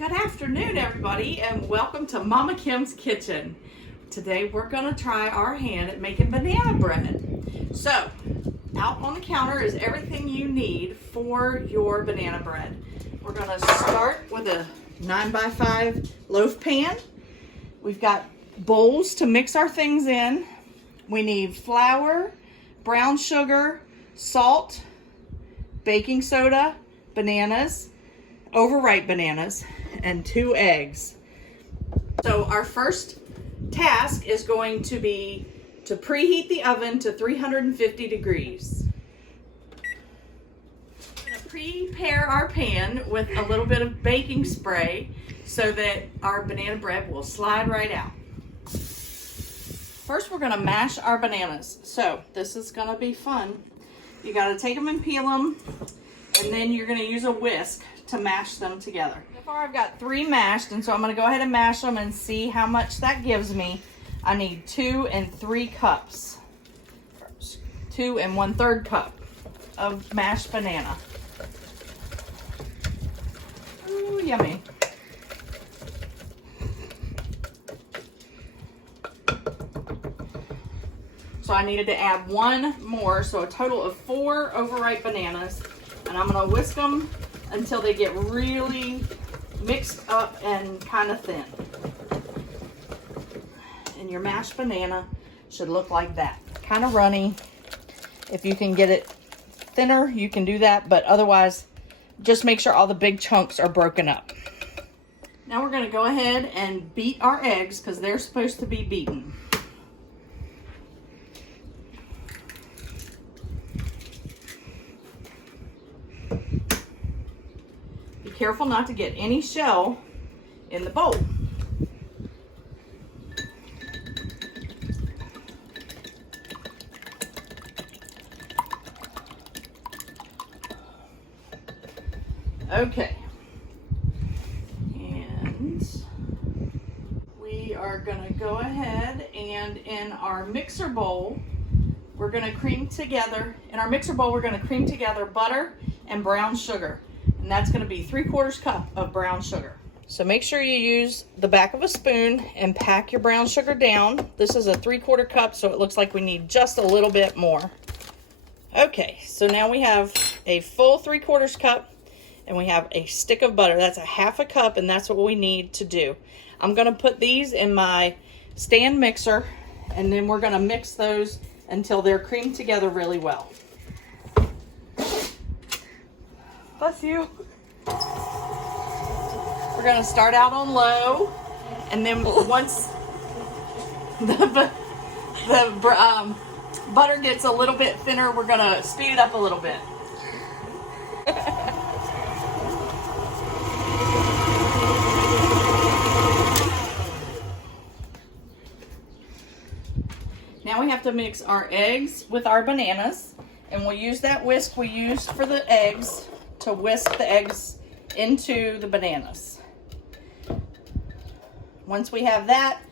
Good afternoon, everybody, and welcome to Mama Kim's Kitchen. Today we're going to try our hand at making banana bread. So, out on the counter is everything you need for your banana bread. We're going to start with a 9x5 loaf pan. We've got bowls to mix our things in. We need flour, brown sugar, salt, baking soda, bananas, overripe bananas, and 2 eggs. So our first task is going to be to preheat the oven to 350 degrees. We're going to prepare our pan with a little bit of baking spray so that our banana bread will slide right out. First, we're going to mash our bananas. So this is going to be fun. You got to take them and peel them, and then you're going to use a whisk to mash them together. So far I've got 3 mashed, and so I'm going to go ahead and mash them and see how much that gives me. I need 2 and 3 cups. 2 and 1/3 cup of mashed banana. Ooh, yummy. So I needed to add 1 more, so a total of 4 overripe bananas, and I'm going to whisk them until they get really mixed up and kind of thin. And your mashed banana should look like that, kind of runny. If you can get it thinner, you can do that, but otherwise just make sure all the big chunks are broken up. Now we're going to go ahead and beat our eggs because they're supposed to be beaten. Be careful not to get any shell in the bowl. Okay. And we are going to go ahead and in our mixer bowl, we're going to cream together, butter and brown sugar. And that's going to be 3/4 cup of brown sugar. So make sure you use the back of a spoon and pack your brown sugar down. This is a 3/4 cup, so it looks like we need just a little bit more. Okay, so now we have a full 3/4 cup, and we have a stick of butter. That's a 1/2 cup, and that's what we need to do. I'm going to put these in my stand mixer, and then we're going to mix those until they're creamed together really well. Bless you. We're going to start out on low, and then once the butter gets a little bit thinner, we're going to speed it up a little bit. Now we have to mix our eggs with our bananas, and we'll use that whisk we used for the eggs to whisk the eggs into the bananas. Once we have that,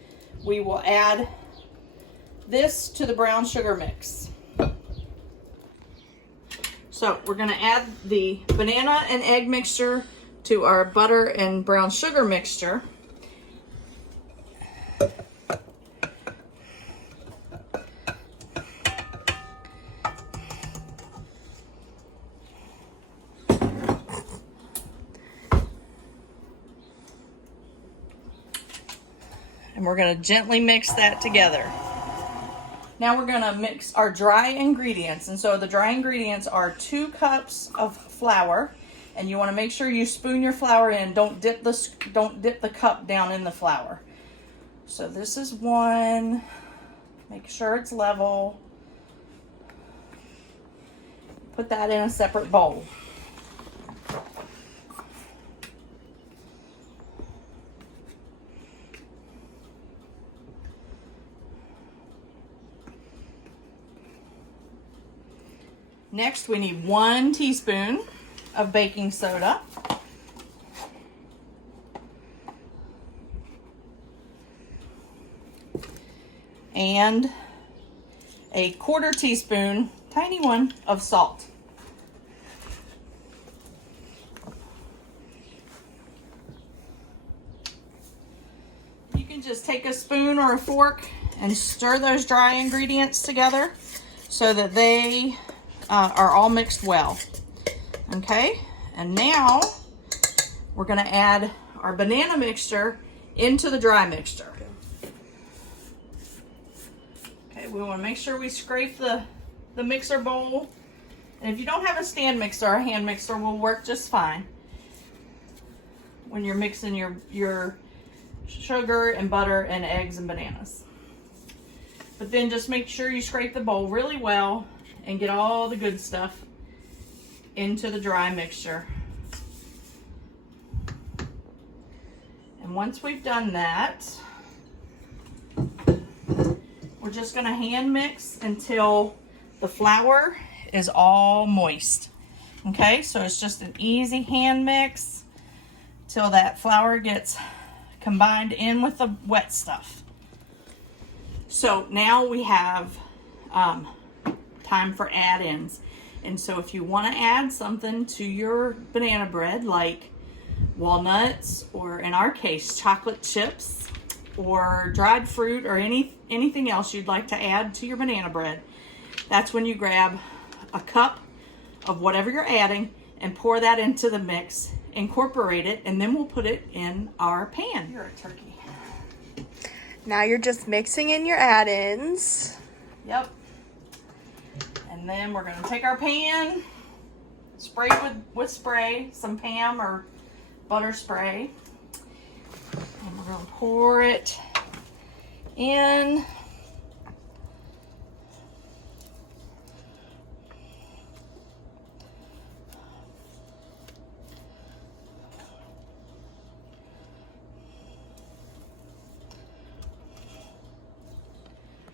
we will add this to the brown sugar mix. So we're going to add the banana and egg mixture to our butter and brown sugar mixture. And we're going to gently mix that together. Now we're going to mix our dry ingredients. And so the dry ingredients are 2 cups of flour. And you want to make sure you spoon your flour in. Don't dip the cup down in the flour. So this is 1. Make sure it's level. Put that in a separate bowl. Next, we need 1 teaspoon of baking soda. And a 1/4 teaspoon, tiny one, of salt. You just take a spoon or a fork and stir those dry ingredients together so that they are all mixed well. Okay, and now we're going to add our banana mixture into the dry mixture. Okay, we want to make sure we scrape the mixer bowl. And if you don't have a stand mixer, a hand mixer will work just fine when you're mixing your sugar and butter and eggs and bananas. But then just make sure you scrape the bowl really well and get all the good stuff into the dry mixture. And once we've done that, we're just going to hand mix until the flour is all moist. Okay, so it's just an easy hand mix till that flour gets combined in with the wet stuff. So now we have time for add-ins. And so if you want to add something to your banana bread, like walnuts, or in our case, chocolate chips, or dried fruit, or anything else you'd like to add to your banana bread, that's when you grab a cup of whatever you're adding and pour that into the mix, incorporate it, and then we'll put it in our pan. You're a turkey. Now you're just mixing in your add-ins. Yep. And then we're going to take our pan, spray it with spray, some Pam or butter spray. And we're going to pour it in.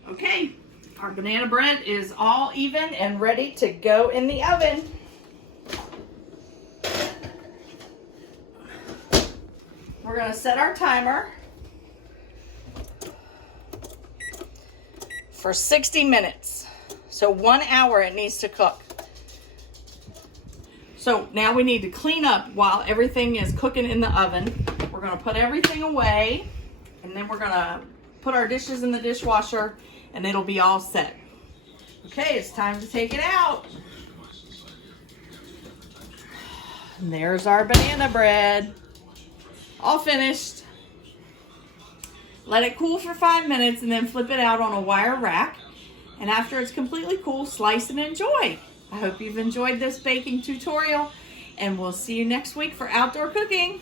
Okay, our banana bread is all even and ready to go in the oven. We're going to set our timer for 60 minutes. So 1 hour it needs to cook. So now we need to clean up while everything is cooking in the oven. We're going to put everything away, and then we're going to put our dishes in the dishwasher, and it'll be all set. Okay, it's time to take it out. And there's our banana bread. All finished. Let it cool for 5 minutes and then flip it out on a wire rack. And after it's completely cool, slice and enjoy. I hope you've enjoyed this baking tutorial, and we'll see you next week for outdoor cooking.